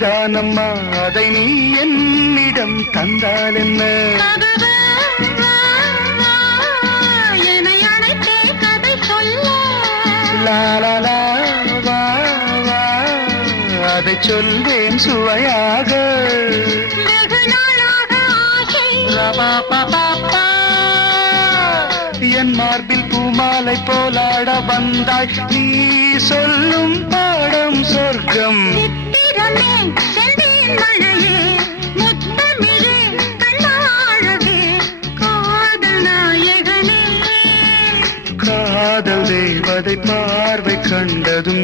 உண்மைதானம்மா, அதை நீ என்னிடம் தந்தால் என்ன? என்னை அழைத்தே கதை சொல்ல லாலா வா வா, அதை சொல்வேன் சுவையாக. வெகு நாளாக ஆசை ரபாபபாபா, என் மார்பில் பூமாலை போலாட வந்தாய், நீ சொல்லும் பாடம் சொர்க்கம். சித்திரமே செந்தேன் மழையே முத்தமிழே கண்ணாழகே காதல் நாயகனே. காதல் தேவதை பார்வை கண்டதும்